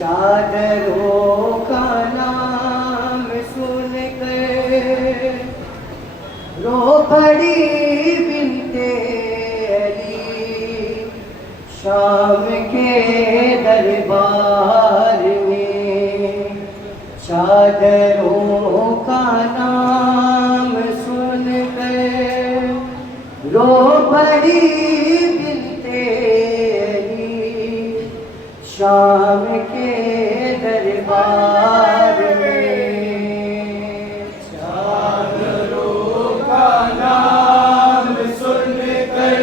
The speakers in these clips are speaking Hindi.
चादरों का नाम सुनकर रो पड़ी बिनते अली शाम के दरबार में। चादरों का नाम सुनकर रो पड़ी बिनते अली शाम के दरबार में। चादरों का नाम सुनकर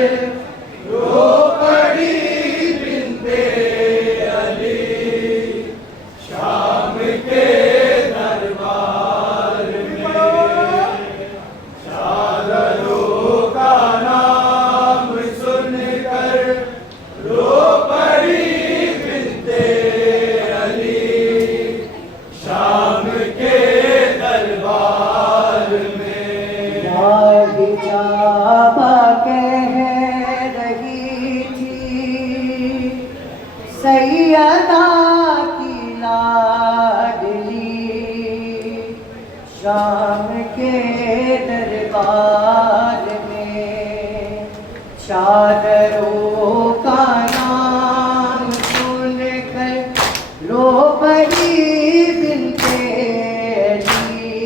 रो पड़ी बिनते अली शाम के दरबार में। चादरों का नाम सुनकर रो पड़ी हिजाबा कह रही थी सैयदा की लाडली शाम के दरबार में। चादरों का नाम सुनकर रो पड़ी बिनते अली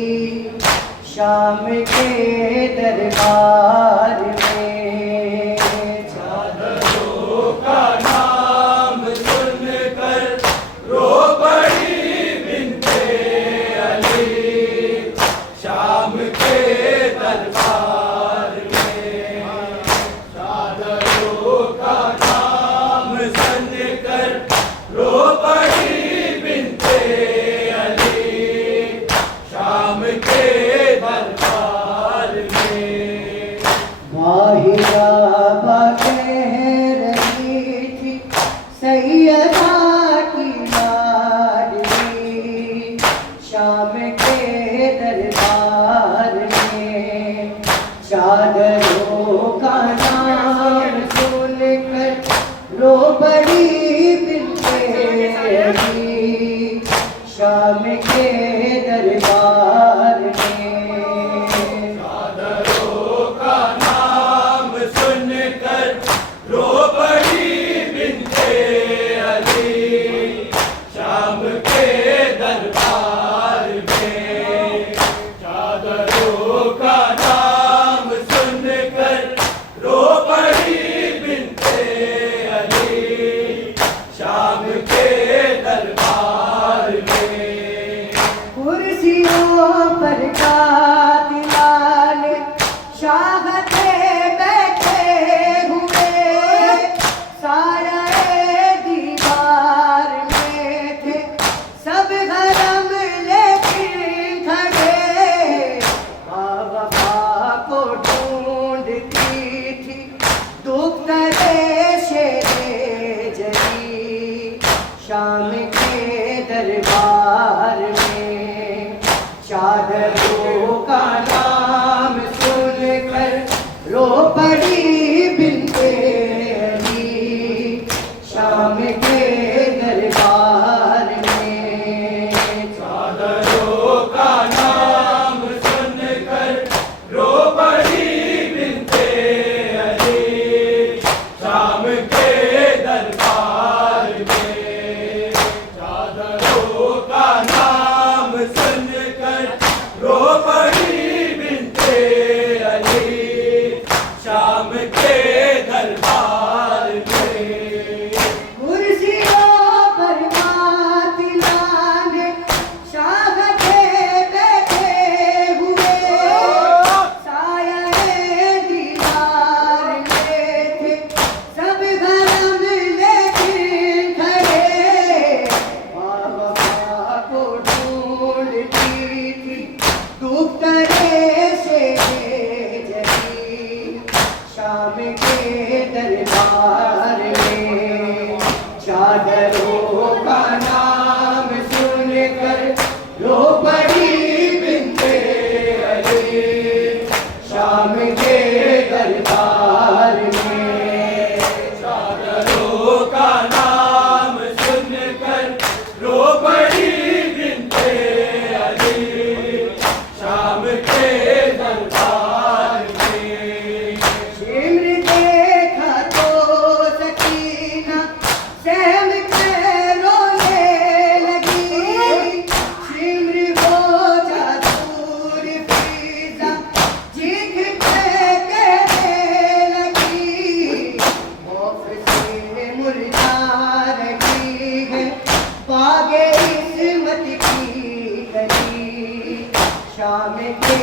शाम के दरबार में। चादरों का नाम सुनकर रो पड़ी बिनते अली शाम के दरबार में। चादरों का नाम सुनकर रो पड़ी बिनते अली शाम के दरबार में। हिजाबा कह रही थी सैयदा की लाडली शाम के दरबार में। चादरों का नाम सुनकर रो पड़ी बिनते अली शाम के दरबार में। पर कातिलान चाहते बैठे हुए सारा दीवार में थे सब गरम लेकिन खड़े। वफा को ढूंढती थी दुख तरे शेरे जली शाम के दरबार में। चादरों का नाम सुनकर रो पड़ी बिनते अली शाम के दरबार में। चादरों का नाम सुनकर रो पड़ी बिनते अली शाम के दरबार में। चादरों का नाम सुनकर रो आगे इस्मत की गली शाम के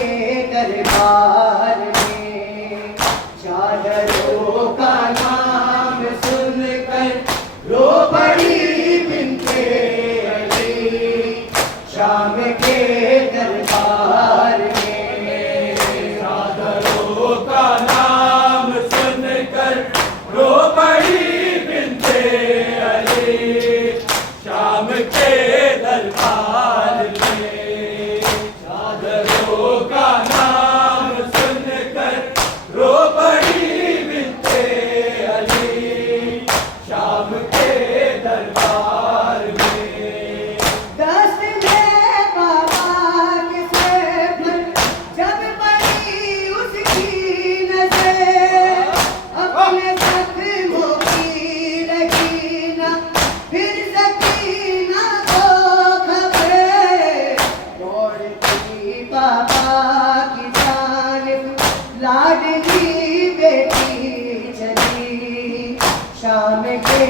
दरबार में। चादरों का नाम सुनकर रो पड़ी बिन्ते अली शाम के दरबार में। चादरों का नाम सुनकर रो पड़ी बिन्ते अली शाम के दरबार में। चादरों का नाम सुनकर रो पड़ी बिन्ते अली शाम के दरबार में। दस्त दे बाबा के सिर पर जब पड़ी उसकी नजर, अपने जख्मों की लगी ना फिर सकीना को खबर। दौड़ती बाबा की जानिब लाडली बेटी चली शाम के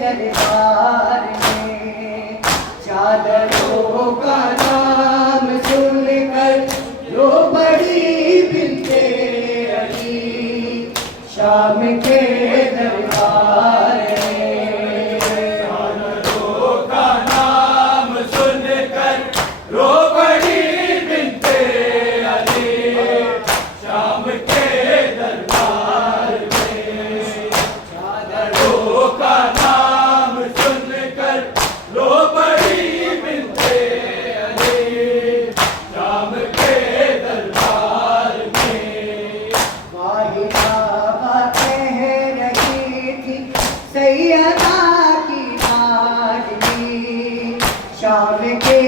दरबार में। चादरों का नाम सुनकर रो पड़ी बिन्ते अली शाम के दरबार में। चादरों का नाम सुनकर रो पड़ी बिन्ते अली शाम के दरबार में। चादरों का नाम सुनकर रो पड़ी बिन्ते अली शाम के दरबार में। वाहिदा कह रही थी सैयदा की लाडली शाम के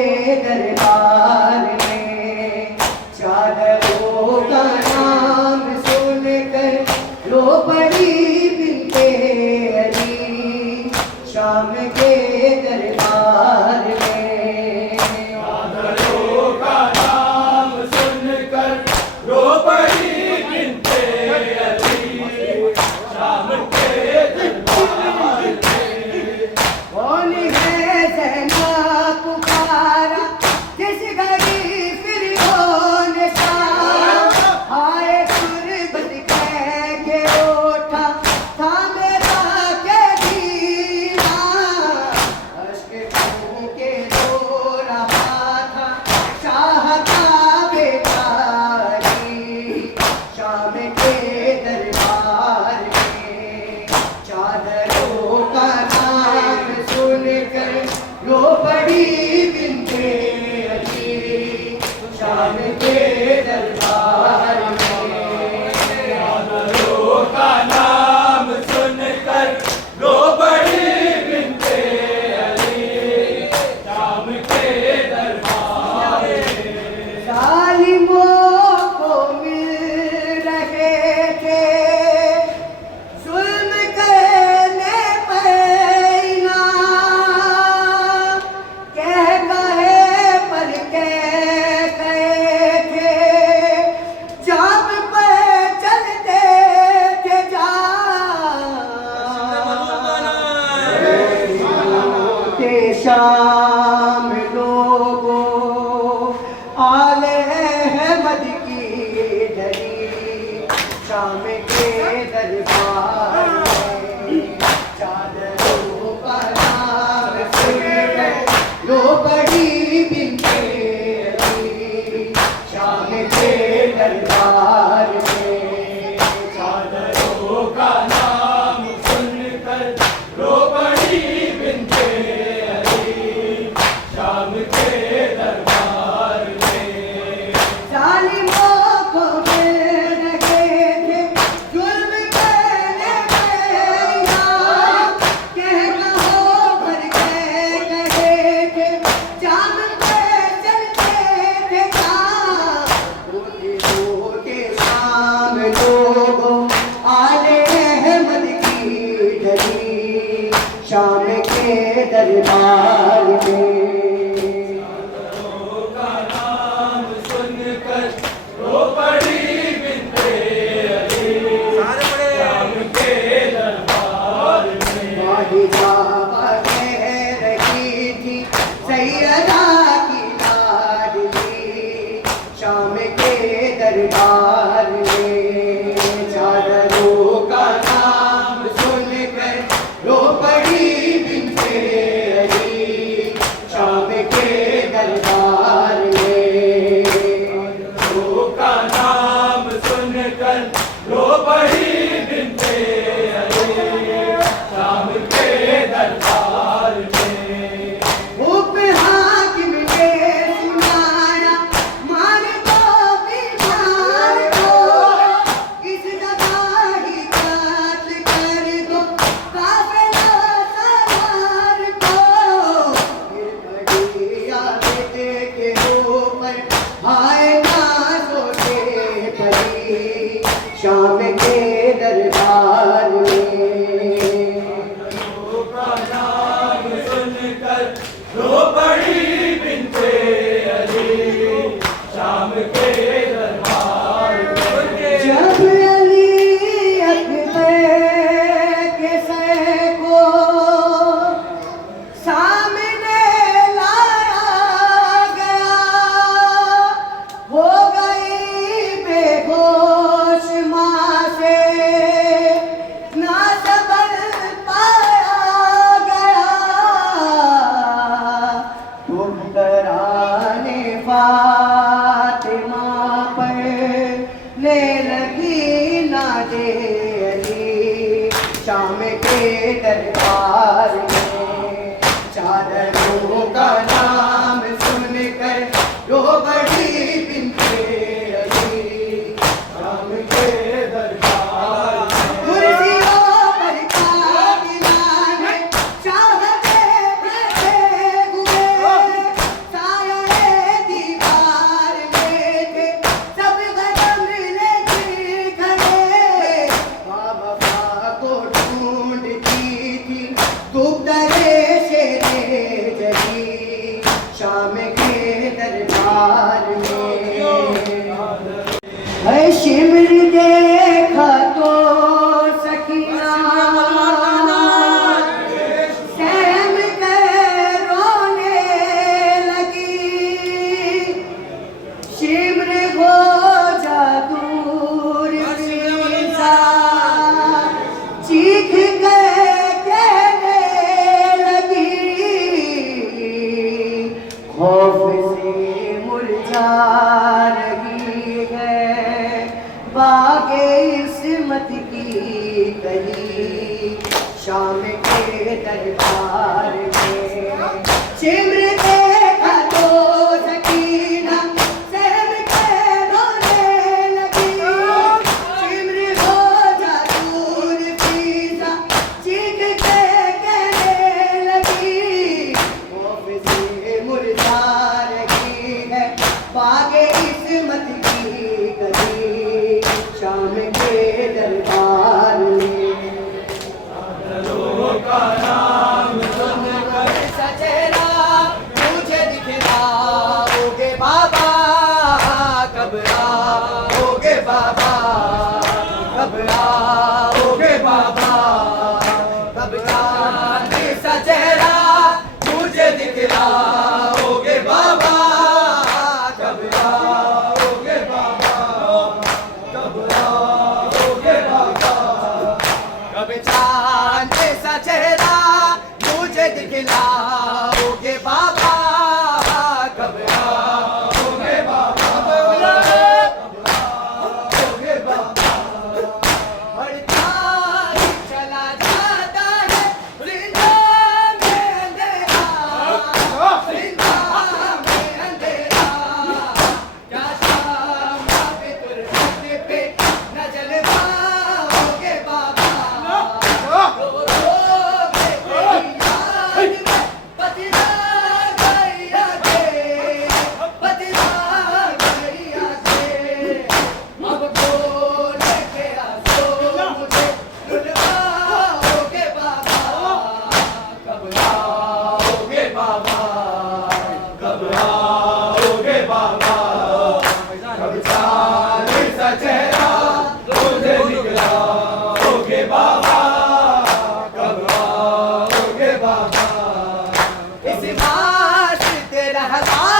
दरबार में। चादरों का नाम सुनकर रो पड़ी बिन्ते अली शाम के दरबार में। चादरों का नाम सुनकर रो पड़ी बिन्ते अली शाम के दरबार में। कौन है ज़ैना पुकारा जिस घड़ी फिर हो निशान, हाय गुर्बत कह के उठा था मेरा के दीना। अश्क खून के रो रहा था शाह का बेकारी शाम के दरबार में। चादरों का नाम सुनकर रो पड़ी बिन्ते अली शाम के दरबार में। चादरों का नाम सुनकर रो पड़ी बिन्ते अली शाम के दरबार में। जालिमों को मिल रहे थे जुल्म करने पर इनाम, कह गए पर कह गए थे जाम पर चलते थे शाम लोगों आले अहमद की डरी शाम के दरबार में। चादरों का नाम सुनकर रो पड़ी बिन्ते अली शाम के दरबार में। चादरों का नाम सुनकर रो पड़ी बिन्ते अली शाम सैयदा की लाडली शाम के दरबार में चादरों का नाम सुनकर रो पड़ी बिन्ते अली शाम के दरबार में का नाम सुनकर रो पड़ी बिन्ते अली शाम के दरबार में। हुक्म हाकिम के सुनाया मार दो बीमार को इस जगह ही काट कर दो काफिला सवार को फिर बड़ी यादें के ऊपर आएगा सोचे पड़ी शाम के दरबार में का नाम सुनकर रो पड़ी बिन्ते अली शाम के दरबार में। जब अली अकबर के सर को सामने लाया गया हो गई बेहोश माँ से ना सबर पाया गया ठुकराने फातिमा पर ले लगी नादे अली शाम के दरबार में चादरों का नाम सुनकर रो बड़ी बिन्ते अली शाम के दरबार में। कुर्सियों पर काबिलाने चाहते बैठे हुए साये दीवार में थे सब कदम लेके खड़े बाबा को ढूंढती थी दुबदरे से जली शाम के दरबार में है शिमर देखा तो सकीना सहम कर रोने लगी शिमर हो जा दूर सा चीख कर कहने लगी खौफ से मुरझा रही है बागे इस्मत की कली शाम के दरबार में शिमर देखा तो सकीना सहम के रोने लगी शिमर हो जा दूर फीसा चीख के कहने लगी खौफ से मुरझा रही है बागे इस्मत की कली शाम के दरबार में का नाम सुनकर सचेरा मुझे दिखलाओगे बाबा कब आओगे बाबा कब आओगे बाबा कब चांद सचेरा मुझे दिखलाओगे बाबा कब आओगे हजार